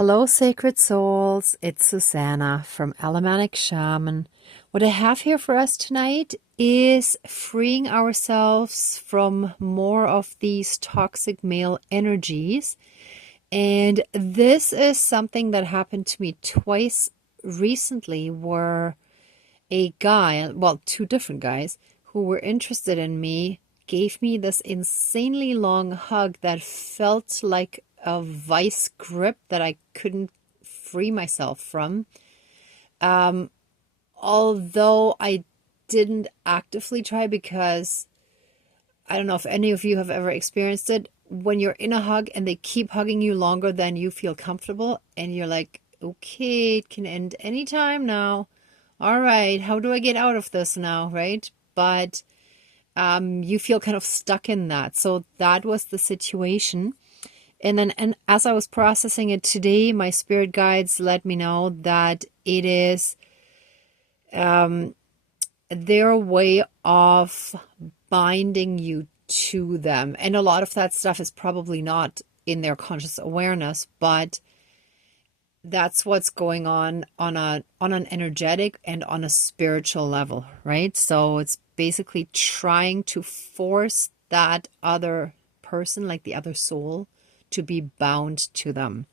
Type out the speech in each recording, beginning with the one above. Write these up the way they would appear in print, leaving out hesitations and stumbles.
Hello, sacred souls. It's Susanna from Alamanic Shaman. What I have here for us tonight is freeing ourselves from more of these toxic male energies. And this is something that happened to me twice recently, where a guy, well, two different guys who were interested in me gave me this insanely long hug that felt like a vice grip that I couldn't free myself from. Although I didn't actively try, because I don't know if any of you have ever experienced it. When you're in a hug and they keep hugging you longer than you feel comfortable, and you're like, okay, it can end anytime now. All right, how do I get out of this now, right? But you feel kind of stuck in that. So that was the situation. And as I was processing it today, my spirit guides let me know that it is their way of binding you to them. And a lot of that stuff is probably not in their conscious awareness, but that's what's going on an energetic and on a spiritual level, right? So it's basically trying to force that other person, like the other soul, to be bound to them.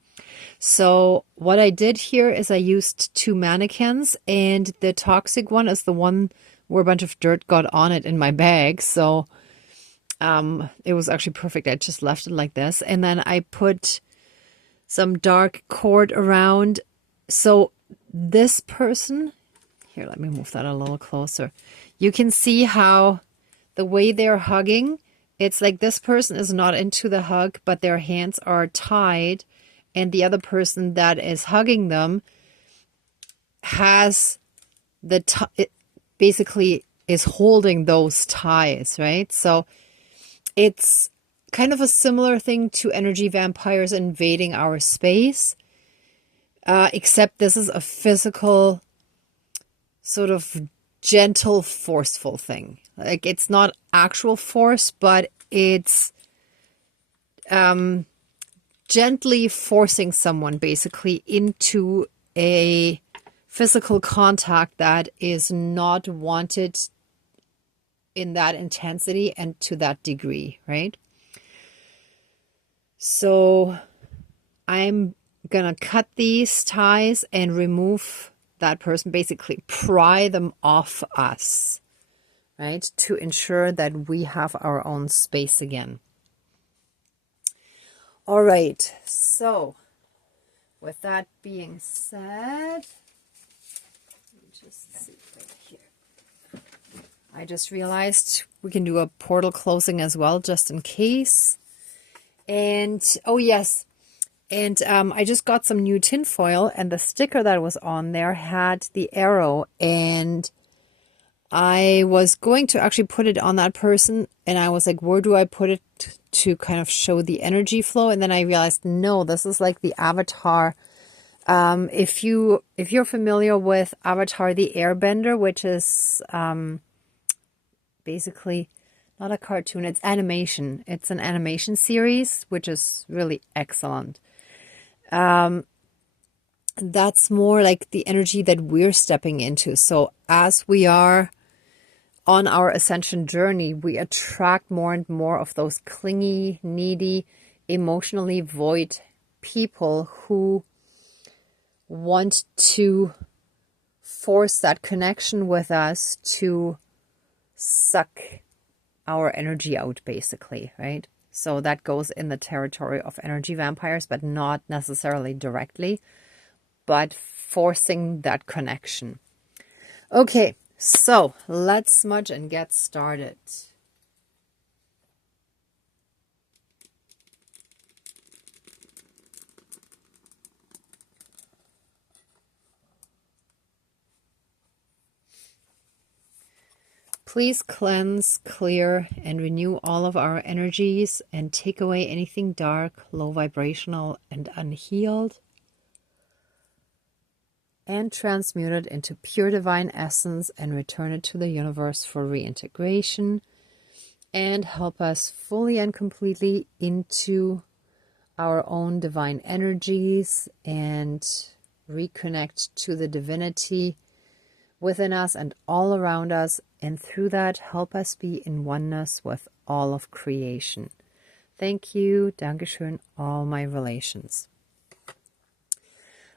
So what I did here is I used two mannequins, and the toxic one is the one where a bunch of dirt got on it in my bag. So it was actually perfect. I just left it like this. And then I put some dark cord around. So this person, here, let me move that a little closer. You can see how the way they're hugging, it's like this person is not into the hug, but their hands are tied, and the other person that is hugging them has it basically is holding those ties, right? So it's kind of a similar thing to energy vampires invading our space, except this is a physical, sort of gentle, forceful thing. Like, it's not actual force, but it's gently forcing someone basically into a physical contact that is not wanted in that intensity and to that degree, right? So I'm gonna cut these ties and remove that person, basically pry them off us, right? To ensure that we have our own space again. All right, so with that being said, let me just see right here. I just realized we can do a portal closing as well, just in case. And, oh yes, and I just got some new tinfoil, and the sticker that was on there had the arrow, and I was going to actually put it on that person, and I was like, where do I put it to kind of show the energy flow? And then I realized, no, this is like the Avatar. If you're familiar with Avatar the Airbender, which is basically not a cartoon, it's animation. It's an animation series, which is really excellent. That's more like the energy that we're stepping into. So as we are on our ascension journey, we attract more and more of those clingy, needy, emotionally void people who want to force that connection with us to suck our energy out, basically, right? So that goes in the territory of energy vampires, but not necessarily directly, but forcing that connection. Okay, so let's smudge and get started. Please cleanse, clear, and renew all of our energies and take away anything dark, low vibrational, and unhealed, and transmute it into pure divine essence and return it to the universe for reintegration, and help us fully and completely into our own divine energies and reconnect to the divinity within us and all around us, and through that help us be in oneness with all of creation. Thank you, Dankeschön, all my relations.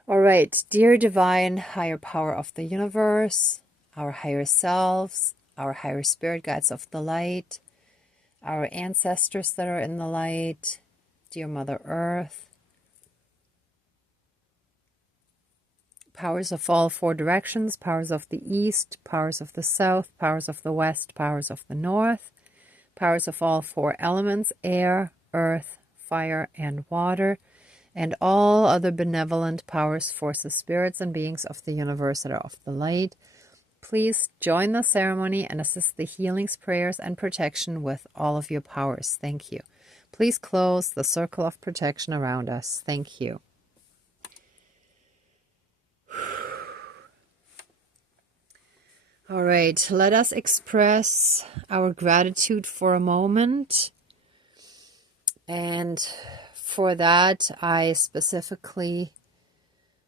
All right, dear divine higher power of the universe, our higher selves, our higher spirit guides of the light, our ancestors that are in the light, dear Mother Earth, powers of all four directions, powers of the east, powers of the south, powers of the west, powers of the north, powers of all four elements, air, earth, fire, and water, and all other benevolent powers, forces, spirits, and beings of the universe that are of the light. Please join the ceremony and assist the healings, prayers, and protection with all of your powers. Thank you. Please close the circle of protection around us. Thank you. All right, let us express our gratitude for a moment. And for that, I specifically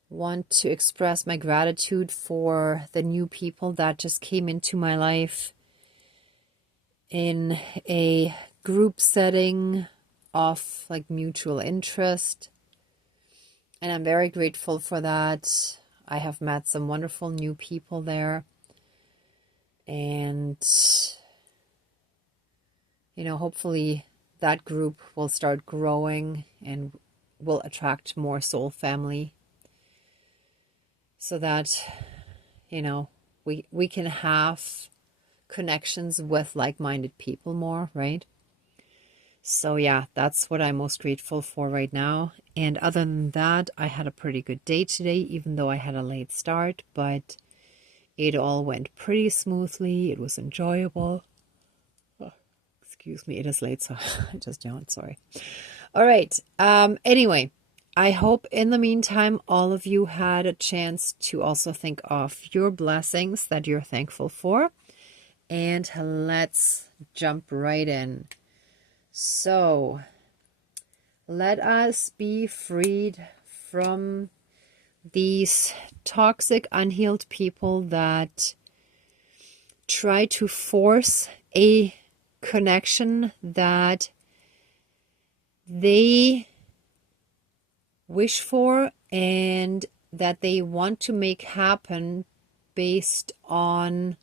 want to express my gratitude for the new people that just came into my life in a group setting of like mutual interest. And I'm very grateful for that. I have met some wonderful new people there. And, you know, hopefully that group will start growing and will attract more soul family so that, you know, we can have connections with like-minded people more, right? So yeah, that's what I'm most grateful for right now. And other than that, I had a pretty good day today, even though I had a late start, but it all went pretty smoothly. It was enjoyable. Oh, excuse me, it is late, so I just yawned, sorry. All right. Anyway, I hope in the meantime, all of you had a chance to also think of your blessings that you're thankful for. And let's jump right in. So, let us be freed from these toxic, unhealed people that try to force a connection that they wish for and that they want to make happen based on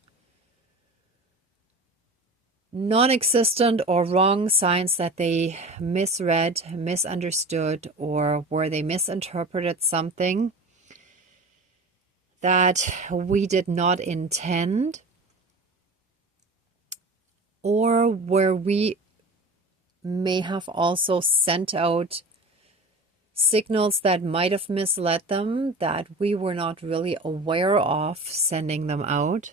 non-existent or wrong signs that they misread, misunderstood, or where they misinterpreted something that we did not intend, or where we may have also sent out signals that might have misled them that we were not really aware of sending them out.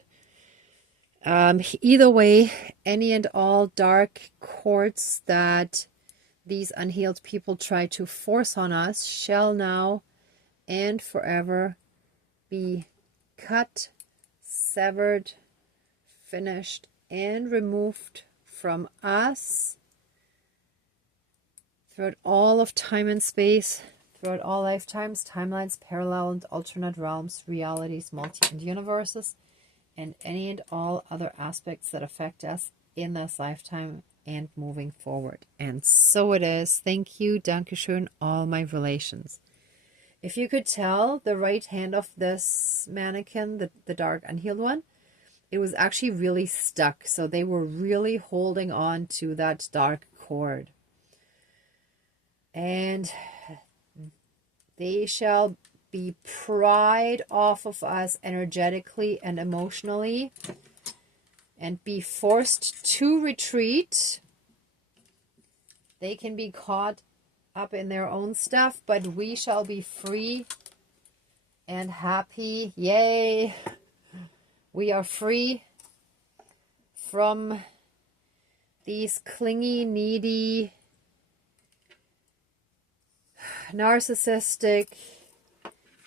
Either way, any and all dark cords that these unhealed people try to force on us shall now and forever be cut, severed, finished, and removed from us throughout all of time and space, throughout all lifetimes, timelines, parallel and alternate realms, realities, multi and universes, and any and all other aspects that affect us in this lifetime and moving forward. And so it is. Thank you, Dankeschön, all my relations. If you could tell, the right hand of this mannequin, the dark unhealed one, it was actually really stuck. So they were really holding on to that dark cord. And they shall be pried off of us energetically and emotionally and be forced to retreat. They can be caught up in their own stuff, but we shall be free and happy. Yay! We are free from these clingy, needy, narcissistic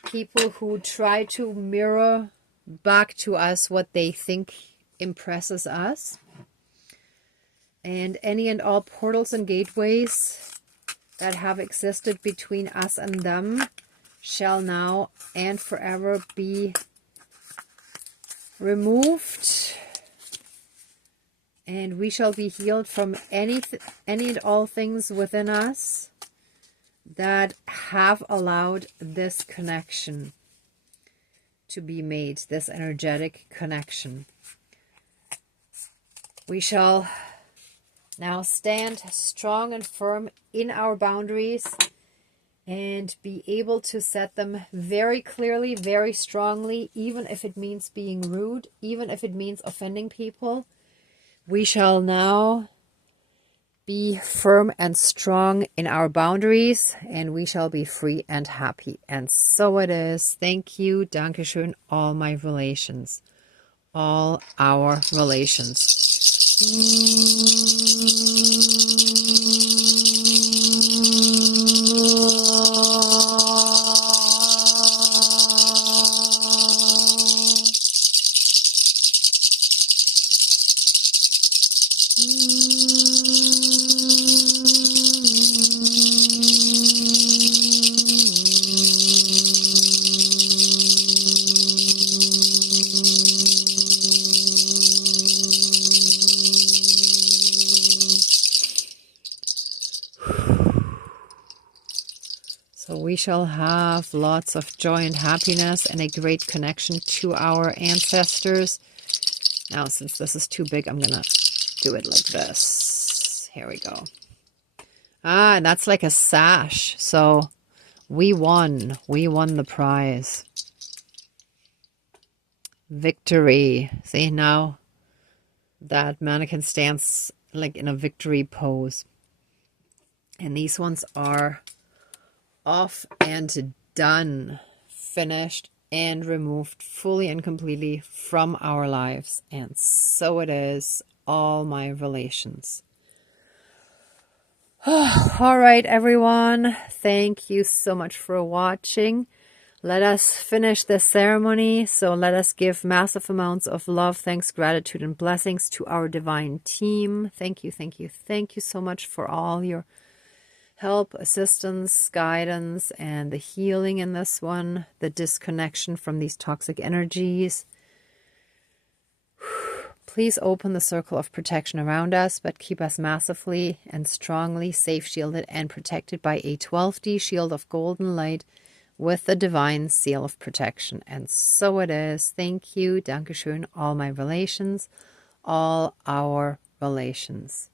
people who try to mirror back to us what they think impresses us. And any and all portals and gateways that have existed between us and them shall now and forever be removed. And we shall be healed from any and all things within us that have allowed this connection to be made, this energetic connection. We shall now stand strong and firm in our boundaries and be able to set them very clearly, very strongly, even if it means being rude, even if it means offending people. We shall now be firm and strong in our boundaries, and we shall be free and happy. And so it is. Thank you. Dankeschön. All my relations. All our relations. So we shall have lots of joy and happiness and a great connection to our ancestors. Now, since this is too big, I'm going to do it like this. Here we go. Ah, and that's like a sash. So we won. We won the prize. Victory. See, now that mannequin stands like in a victory pose. And these ones are off and done, finished and removed fully and completely from our lives. And so it is, all my relations. All right, everyone. Thank you so much for watching. Let us finish this ceremony. So let us give massive amounts of love, thanks, gratitude, and blessings to our divine team. Thank you, thank you, thank you so much for all your help, assistance, guidance, and the healing in this one, the disconnection from these toxic energies. Please open the circle of protection around us, but keep us massively and strongly safe, shielded, and protected by a 12D shield of golden light with the divine seal of protection. And so it is. Thank you. Dankeschön. All my relations, all our relations.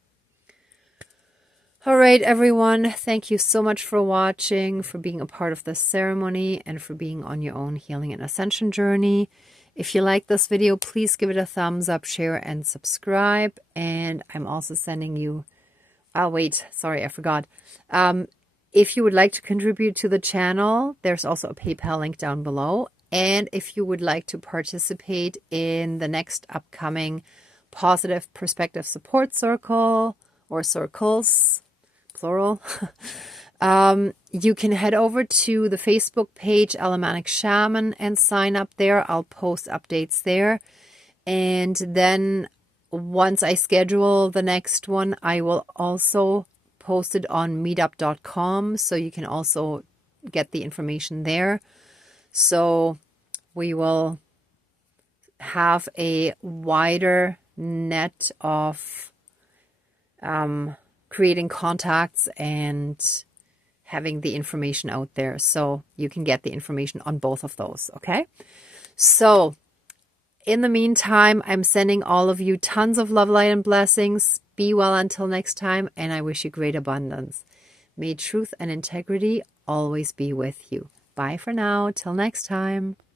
All right, everyone. Thank you so much for watching, for being a part of this ceremony, and for being on your own healing and ascension journey. If you like this video, please give it a thumbs up, share, and subscribe. And I'm also sending you... Oh, wait. Sorry, I forgot. If you would like to contribute to the channel, there's also a PayPal link down below. And if you would like to participate in the next upcoming Positive Perspective Support Circle or circles, plural, you can head over to the Facebook page Alamanic Shaman and sign up there. I'll post updates there. And then once I schedule the next one, I will also post it on meetup.com, so you can also get the information there. So we will have a wider net of creating contacts and having the information out there, so you can get the information on both of those. Okay, so in the meantime, I'm sending all of you tons of love, light, and blessings. Be well until next time, and I wish you great abundance. May truth and integrity always be with you. Bye for now. Till next time.